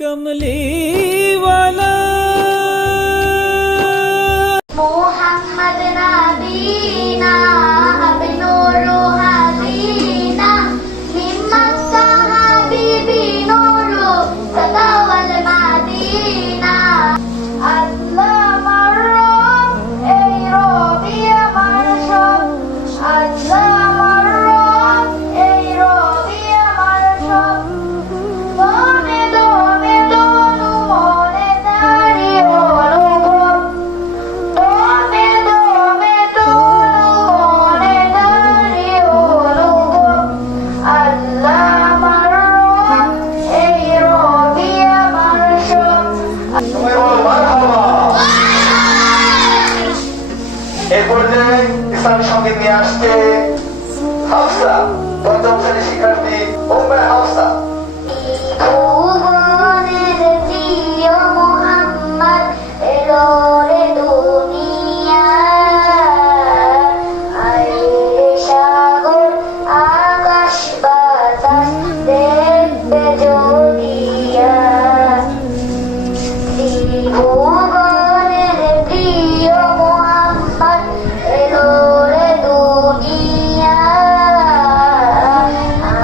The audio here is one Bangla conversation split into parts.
कमली वाला मोहम्मद नबीना अबनूरु हदीना मिम्मक्का हबीबी नूरु सदावल मदीना अल्लाह मर्रम ए रबिया मरशम अल्लाह मर्रम ए रबिया मरशम दोने दोने दोनों मोने दारी ओलुगम दोने दोने दोनों मोने दारी ओलुगम अल्लाह मर्रम ए रबिया मरशम এই পর্যায়ে ইসলামী সঙ্গীত নিয়ে আসছে হাফসা, পঞ্চম শ্রেণীর শিক্ষার্থী উম্মে হাফসা। ভুবনের প্রিয় মোহাম্মদ এলো রে দুনিয়ায় আইরে সাগর আকাশ বাতাস দেখবে জড়িয়া ভুবনের প্রিয় মোহাম্মদ এলো রে দুনিয়ায়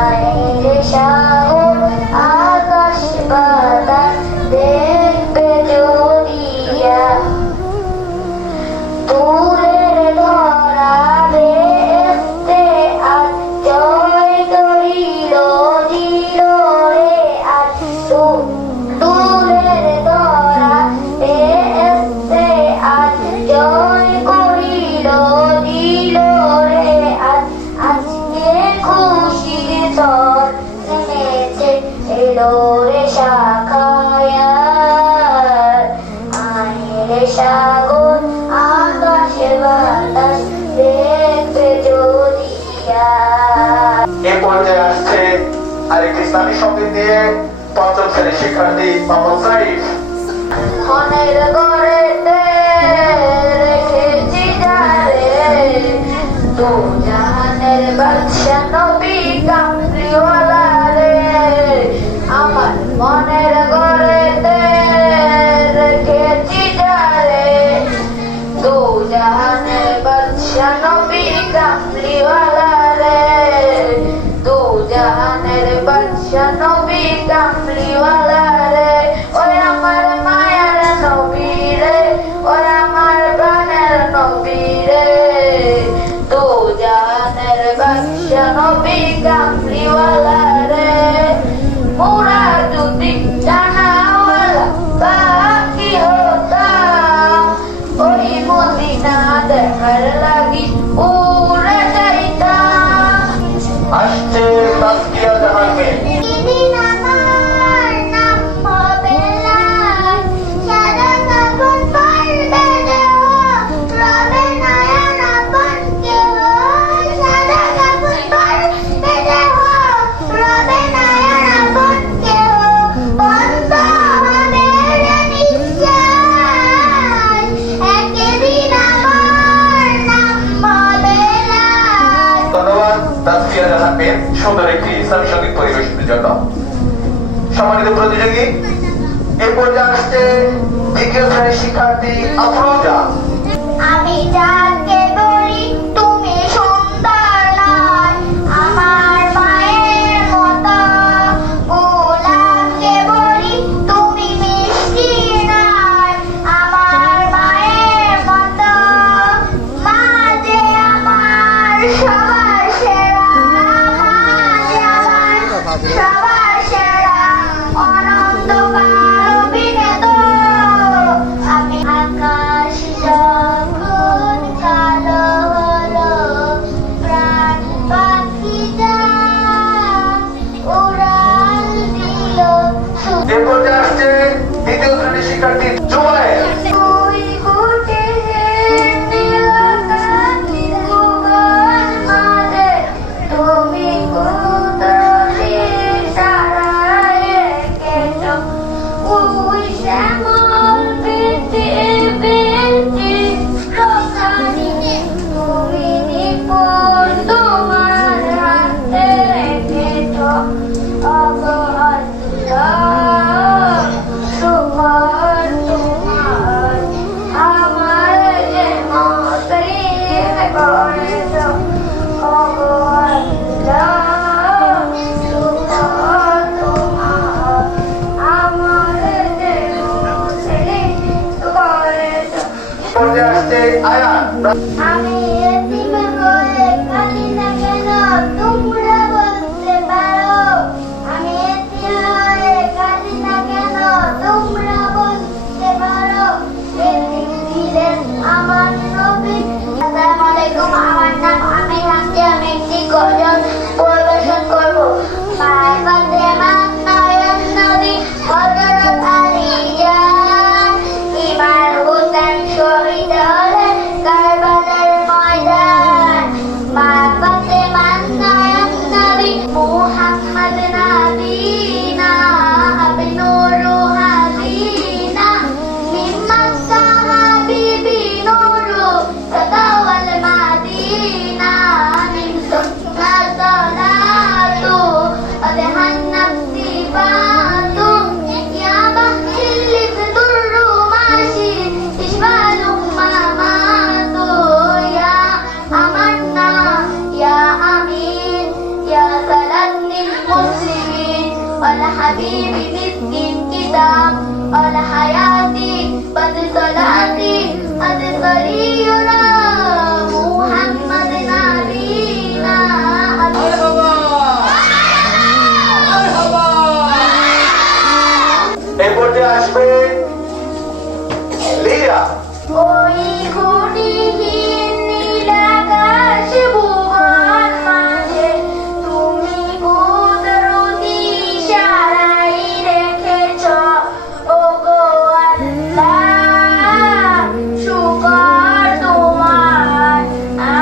আইরে সাগর আকাশ বাতাস দেখবে জড়িয়া দূরের ধরা বেহেশতে আজ জয় করিল দিল রে আজ দূরের ধরা বেহেশতে আজ জয় করিল দিল রে আজ আজকে খুশির ঝড় নেমেছে এলো রে শাখায়াত আইরে সাগর আকাশে বাতাস দেখবে জড়িয়া এই পর্যায়ে আসছে আরেকটি ইসলামী সঙ্গীত নিয়ে পঞ্চম শ্রেণীর শিক্ষার্থী মোহাম্মদ সাইফ। মনের ঘরেতে রেখেছি যারে দু জাহানের বাদশা নবী কামলিওয়ালা রে আমার মনের ঘরেতে রেখেছি যারে দু জাহানের বাদশা নবী কামলিওয়ালা রে দু জাহানের বাদশা নবী কামলিওয়ালা রে ওই আমার মায়ার নবী রে ওই আমার প্রাণের নবী রে দু জাহানের বাদশা নবী কামলিওয়ালা রে মোরা যদি জানাওয়ালা বাকি হতাম ওই মদিনা দেখার লাগি উড়ে যাইতাম আসছে তাসকিয়া জাহান মেয়ে। সেদিন আমার নাম হবে লাল, সাদা কাপড় পরবে দেহ, রবে নয়ন আপন কেহ। সাদা কাপড় পরবে দেহ, রবে নয়ন আপন কেহ। বন্ধ হবে রে নিঃশ্বাস, একদিন আমার নাম হবে লাল। ধন্যবাদ তাসকিয়া জাহান মেয়ে সুন্দর একটি ইসলামী সঙ্গীত পরিবেশনের জন্য। সম্মানিত প্রতিযোগী, এই পর্যায়ে আসছে দ্বিতীয় শ্রেণীর শিক্ষার্থী আফরোজা। আমি যাকে বলি তুমি সুন্দর নয় আমার মায়ের মতো, গোলাপকে বলি তুমি মিষ্টি নয় আমার মায়ের মতো। মা যে আমার সবার সেরা, মা যে আমার সবার সেরা, অনন্তকাল অভিনেতা। আমি আকাশ যখন কালো হলো, প্রাণ পাখি যায় উড়াল দিল। এই পর্যায়ে আসছে দ্বিতীয় শ্রেণীর শিক্ষার্থী জুবায়ের। তুই ঘুটে নীল আকাশ ভুবন মাঝে, তুমি কুদরতের সারায় এঁকেছো ওই শ্যামল পৃথিবীর চিত্রখানি। তুমি নিপুণ তোমার হাতে রেখেছো অগো আল্লাহ। আয়ান। আমি এতিম হয়ে কাঁদি না কেন তোমরা বলতে পারো আমি এতিম হয়ে কাঁদি না কেন তোমরা বলতে পারো এতিম ছিলেন আমার নবী। আসসালামু আলাইকুম, আমার নাম আমি হামদি। আমি একটি গজল পরিবেশন করব। মায়ের ফাতেমা নয়ন নবী হযরত আলী জান ইমাম হোসেন শহীদ হলেন কারবালার ময়দান। মা ফাতেমা নয়ন নবী মুহাম্মদ নবীনা আপনি নূরু হাবিনা মিম্মাক্কা হাবিবি নূরু তাতাওয়াল মাদিনা নিমতুনা সালাতু আদহান নাফসি বাতু ইয়া বাহিল দুরু মাশি ইশবালু মামাতু ইয়া আমান্না ইয়া আমিন ইয়া সালাতিল মুসলিমিন ওয়াল হাবিবি মিসকিন কিতাব ওয়াল হায়াতি বাদ সালাতি আদ সরিয়রা মুহাম্মদ নবীনা এই পর্যায়ে আসবে লিয়া। ওই ঘুড়িহীন নীলাকাশ ভুবন মাঝে তুমি কুদরতি ইশারায় রেখেছ ওগো আল্লাহ শুকর তোমার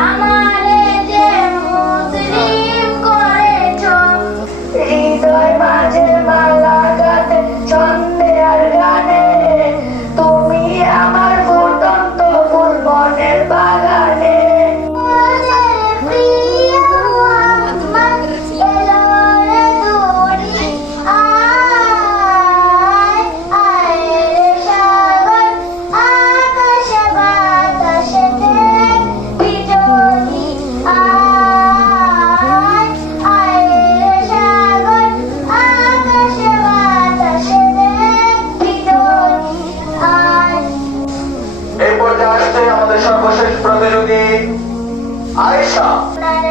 আমারে যে মুসলিম করেছ। হৃদয় মাঝে মালা গাঁথে ছন্দে আর গানে তুমি আমার ফুটন্ত ফুল বনের বাগানে। প্রিয় আমার এলো রে দূরি আয় আয় রে সাগর আকাশে বাতাসেতে বিজলি আয় আয় রে সাগর আকাশে বাতাসেতে বিজলি আয়। এই পর্যায়ে আসছে আমাদের সর্বশেষ প্রতিযোগী আয়েশা। আপনার